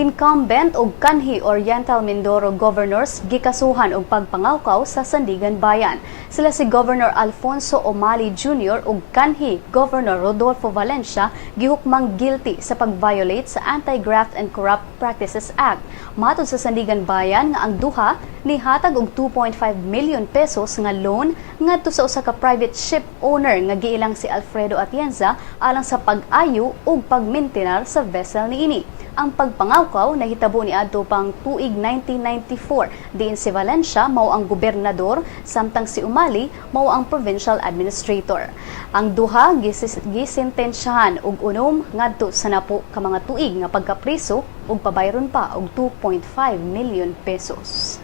Incumbent ug kanhi Oriental Mindoro governors gikasuhan og pagpangawkaw sa Sandigan Bayan. Sila si Governor Alfonso Omali Jr. ug kanhi Governor Rodolfo Valencia gihukmang guilty sa pag-violate sa Anti-Graft and Corrupt Practices Act. Matod sa Sandigan Bayan nga ang duha nihatag og 2.5 million pesos nga loan ngadto sa usa ka private ship owner nga giilang si Alfredo Atienza alang sa pag-ayo ug pag-maintenar sa vessel niini. Ang pagpangawkaw nahitabo niadto pang tuig 1994 diin si Valencia mao ang gobernador samtang si Umali mao ang provincial administrator. Ang duha gisentensyahan og unom ngadto sa napo ka mga tuig nga pagkapriso ug pabayron pa og 2.5 million pesos.